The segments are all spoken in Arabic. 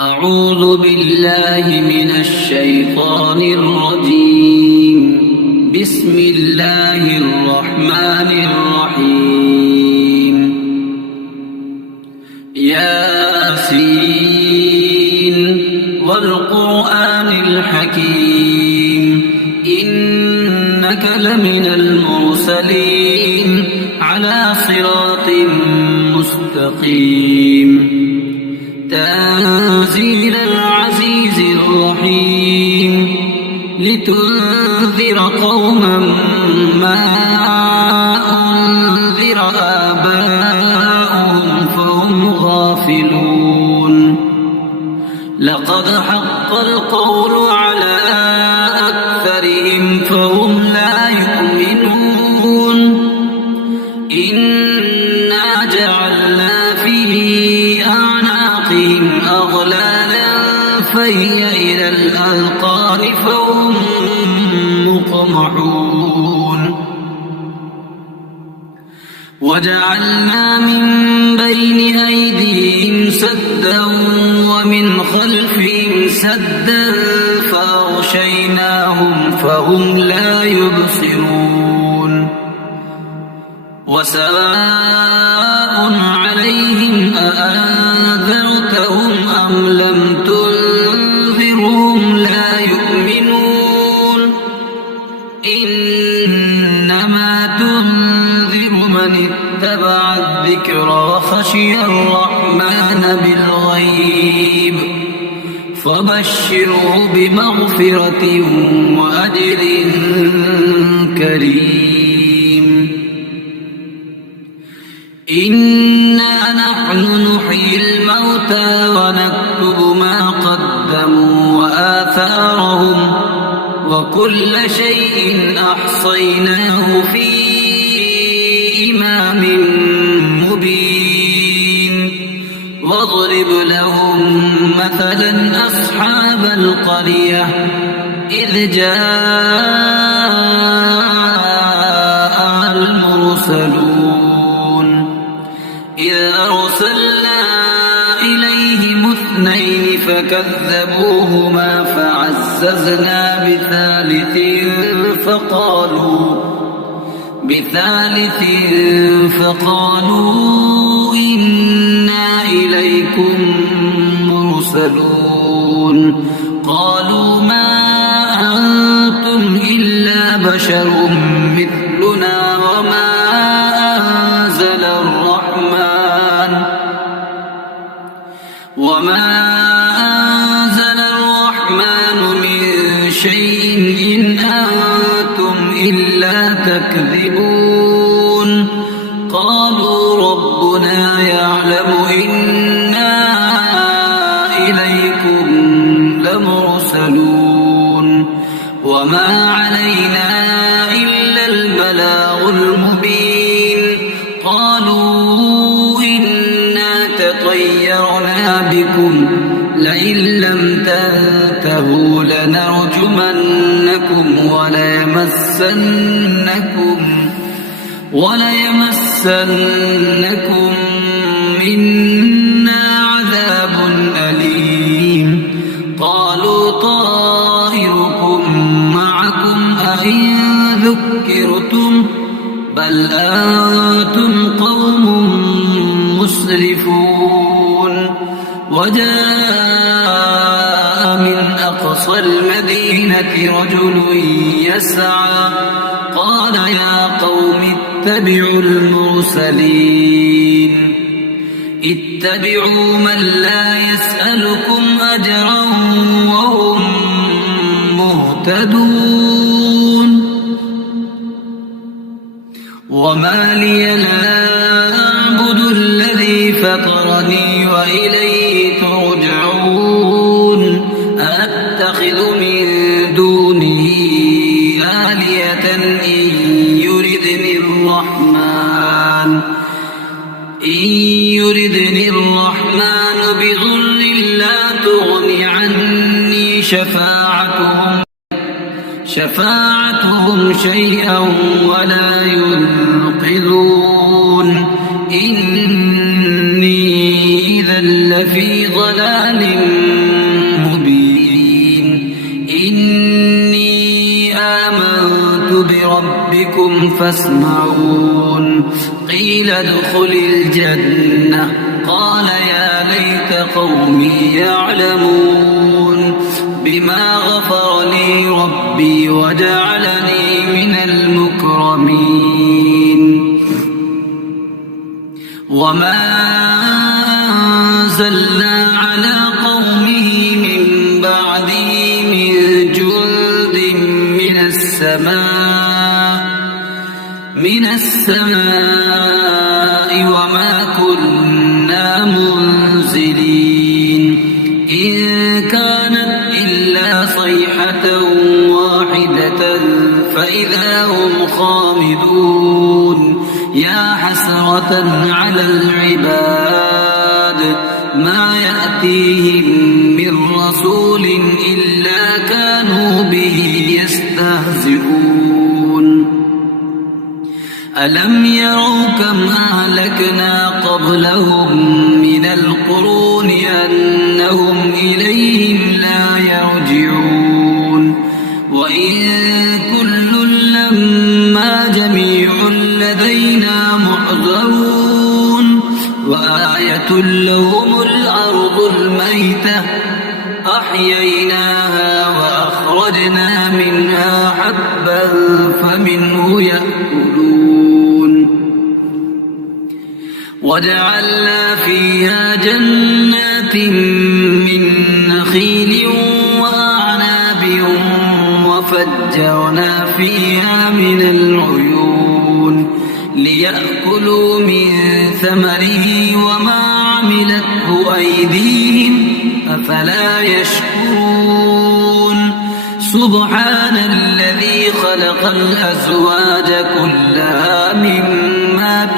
أعوذ بالله من الشيطان الرجيم. بسم الله الرحمن الرحيم. ياسين والقرآن الحكيم إنك لمن المرسلين على صراط مستقيم. تنزيل العزيز الرحيم لتنذر قوما ما أنذر آباؤهم فهم غافلون. لقد حق القول على أكثرهم فهم لا يؤمنون. إنا جعلنا في أعناقهم أغلالا فهي إلى الأذقان فهم مقمحون. وجعلنا من بين أيديهم سدا ومن خلفهم سدا فأغشيناهم فهم لا يبصرون. وسواء عليهم أأنذرتهم أم لم تنذرهم لا يؤمنون. إنما تنذر من اتبع الذكر وخشي الرحمن بالغيب فبشره بمغفرة وأجر كريم. إنا نحن نحيي الموتى ونكتب ما قدموا وآثارهم وكل شيء أحصيناه في إمام مبين. واضرب لهم مثلا أصحاب القرية إذ جاء المرسلون إذ أرسلنا إليهم 2 فكذبوهما فعززنا بثالث فقالوا إنا إليكم مرسلون. قالوا ما أنتم إلا بشر مثلنا وما أنزل الرحمن من شيء إن أنتم إلا تكذبون. قالوا ربنا يعلم إنا إليكم لمرسلون وما علينا إلا البلاغ المبين. قالوا إنا تطيرنا بكم لئن لم تنتهوا لنرجمنكم وليمسنكم منا عذاب أليم. قالوا طائركم معكم أئن ذكرتم بل أنتم قوم مسرفون. وجاء من أقصى المدينة رجل يسعى قال يا قوم اتبعوا المرسلين. اتبعوا من لا يسألكم أجرا وهم مهتدون. وما لي لا أعبد الذي فطرني وإليه ترجعون. أتخذ من دونه آلهة إن يردني الرحمن بضر لا تغن عني شفاعتهم شيئا ولا ينقذون. إني إذا لفي لفي ضلال مبين إني آمنت بربكم فاسمعون قيل ادخل الجنة قال يا ليت قومي يعلمون بما غفر لي ربي وجعلني من المكرمين وما أنزلنا على قومه من بعده من جند من السماء وما كنا منزلين إن كانت إلا صيحة واحدة فإذا هم خامدون يا حسرة على العباد ما يأتيهم من رسول إلا كانوا به يستهزئون ألم يروا كم أهلكنا قبلهم من القرون أنهم إليهم لا يرجعون وإن كل لما جميع لدينا محضرون وآية لهم الأرض الميتة أحييناها وأخرجنا منها حبا فمنه يأكلون وجعلنا فيها جنات من نخيل وأعناب وفجرنا فيها من العيون ليأكلوا من ثمره وما عملته أيديهم أفلا يشكرون سبحان الذي خلق الأزواج كلها مما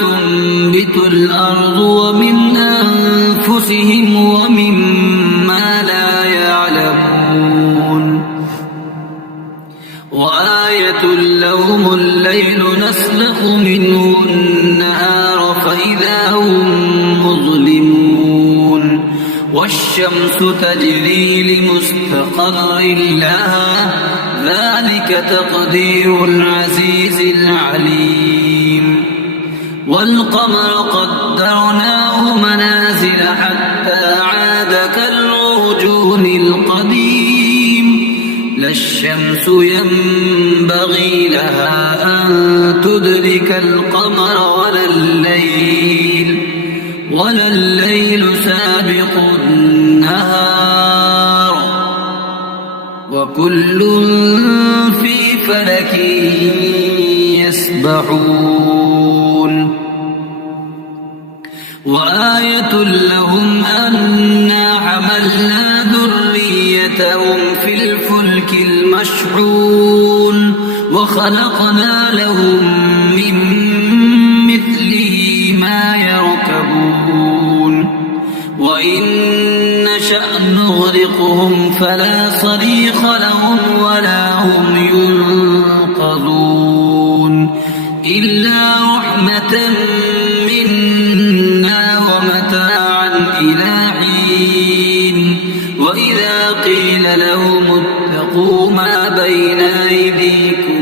تنبت الأرض ومن أنفسهم ومما لا يعلمون وآية لهم الليل نسلخ منه النهار فإذا هم مظلمون والشمس تجري لمستقر لها ذلك تقدير العزيز العليم والقمر قدرناه منازل حتى عاد كالعرجون القديم لا الشمس ينبغي لها أن تدرك القمر ولا الليل سابق النهار وكل في فلك يسبحون وآية لهم أنا حملنا ذريتهم في الفلك المشحون وخلقنا لهم من مثله ما يركبون وإن نشأ نغرقهم فلا صريخ لهم ولا هم ينقذون إلا رحمة منا ومتاعا إلى حين وإذا قيل لهم اتقوا ما بين أيديكم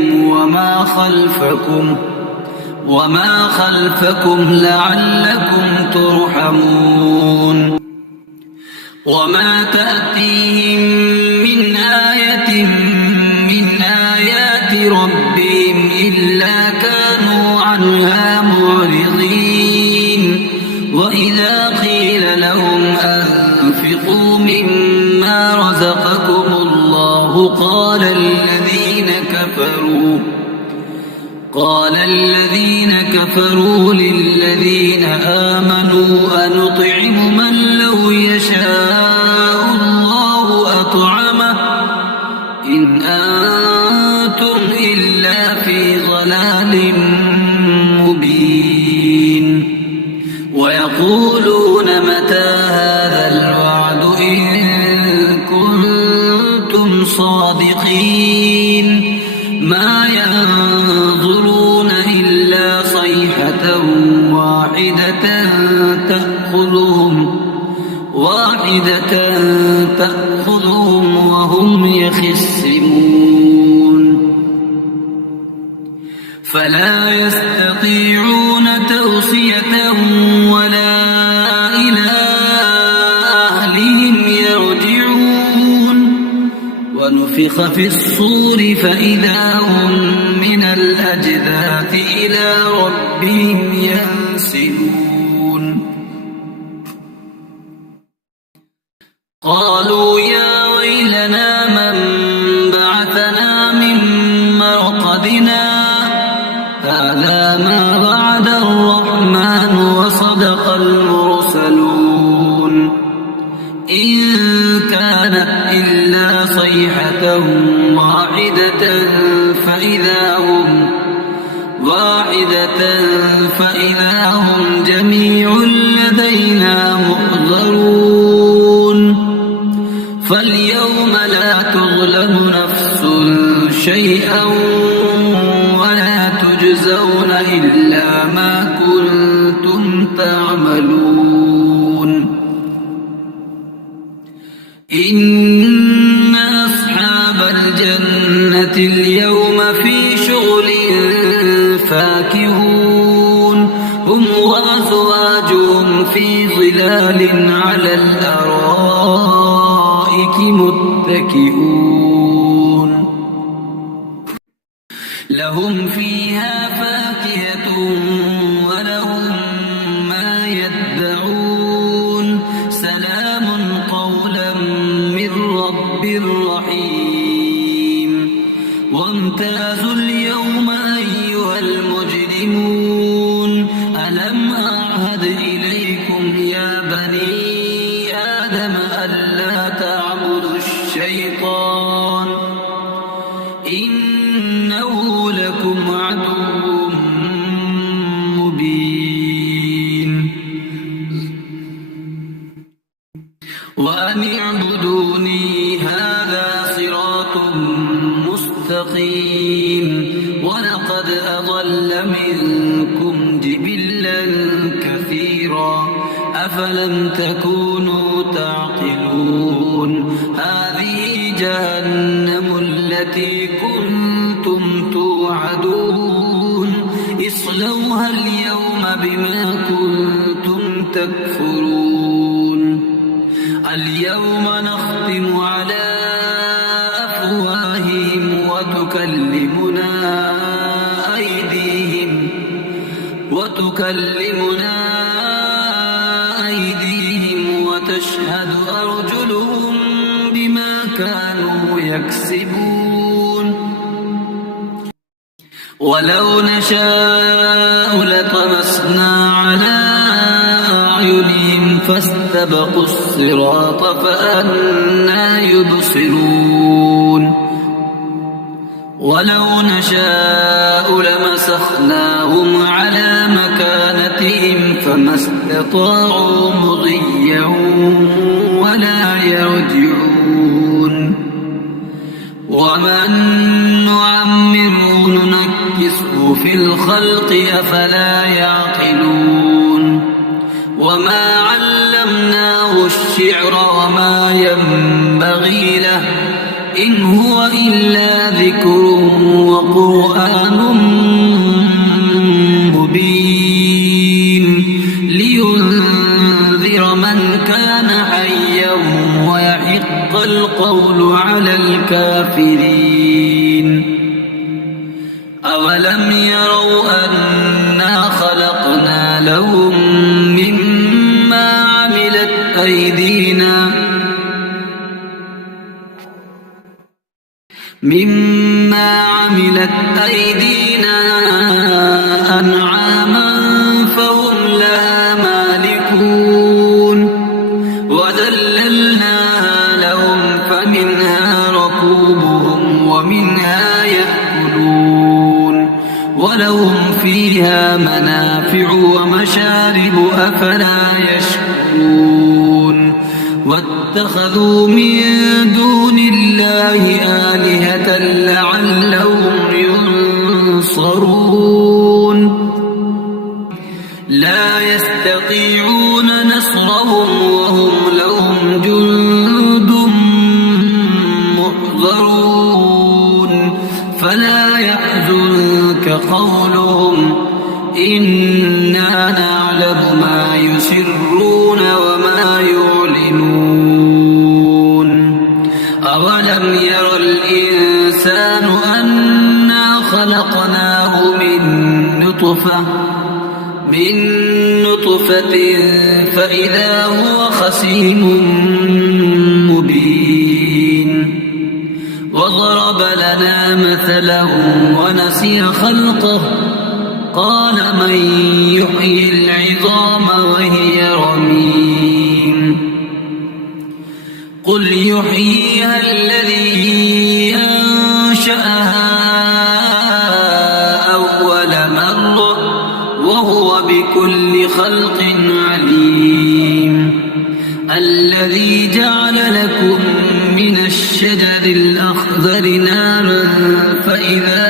وما خلفكم لعلكم ترحمون وما تأتيهم من آية من آيات ربهم إلا كانوا عنها معرضين وإذا قيل لهم أنفقوا مما رزقكم الله قال الذين كفروا للذين آمنوا أنطعم من لو يشاء الله أطعمه إن أنتم إلا في ضلال مبين ويقولون متى هذا الوعد إن كنتم صادقين ما ينظرون إلا صيحة واحدة تأخذهم وهم يخصمون فلا يستطيعون توصية ولا إلى أهلهم يرجعون ونفخ في الصور فإذا هم من الأجداث إلى ربهم ينسلون قالوا يا ويلنا من بعثنا من مرقدنا هذا ما وعد الرحمن وصدق المرسلون إن كانت إلا صيحة فإذا هم جميع لدينا محضرون فاليوم لا تظلم نفس شيئا ولا تجزون إلا ما كنتم تعملون إن أصحاب الجنة اليوم في شغل فاكهون هم وأزواجهم في ظلال على الأرائك متكئون لهم فيها فاكهة ولهم ما يدعون سلام قولا من رب رحيم وامتازوا اليوم أيها المجرمون ألم أعهد إليكم يا بني آدم ألا تعبدوا الشيطان إنه لكم عدو مبين وأن اعبدوني هذا صراط مستقيم ولقد أضل منكم جبلا كثيرا أفلم تكونوا تعقلون هذه جهنم التي كنتم توعدون اصلوها اليوم بما كنتم تكفرون اليوم نختم على أفواههم وتكلمنا أيديهم وتشهد أرجلهم بما كانوا يكسبون ولو نشاء لطمسنا على أعينهم فاستبقوا الصراط فأنى يبصرون ولو نشاء لمسخناهم على مكانتهم فما استطاعوا مضيا ولا يرجعون ومن نعمره ننكسه في الخلق أفلا يعقلون وما علمناه الشعر وما ينبغي له إن هو إلا ذكر وقرآن مبين لينذر من كان حيا ويحق القول على الكافرين أولم يروا أنا خلقنا لهم مما عملت أيدينا أنعاما فهم لها مالكون وذللناها لهم فمنها ركوبهم ومنها يأكلون ولهم فيها منافع ومشارب أفلا يشكرون واتخذوا من دون الله آلهة لعلهم ينصرون لا يستطيعون نصرهم وهم لهم جند محضرون فلا يحزنك قولهم إنا نعلم ما يسرون وما يعلنون أولم ير الإنسان أنا خلقناه من نطفة فإذا هو خصيم مبين وضرب لنا مثلا ونسي خلقه قال من يحيي العظام وهي رميم قل يحييها الذي أنشأها أول مرة وهو بكل خلق عليم الذي جعل لكم من الشجر الأخضر نارا فإذا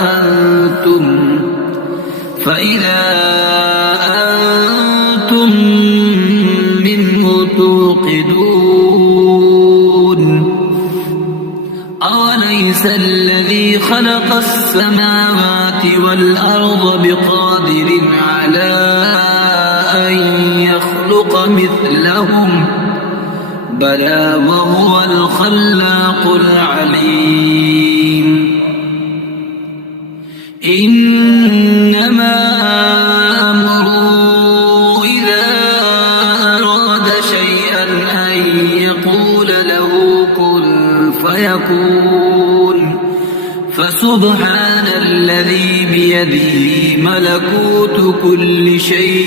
أنتم منه توقدون أوليس الذي خلق السماوات والأرض بقادر على أن يخلق مثلهم بلى وهو الخلاق العليم إنما أمره إذا أراد شيئا أن يقول له كن فيكون فسبحان الذي بيده ملكوت كل شيء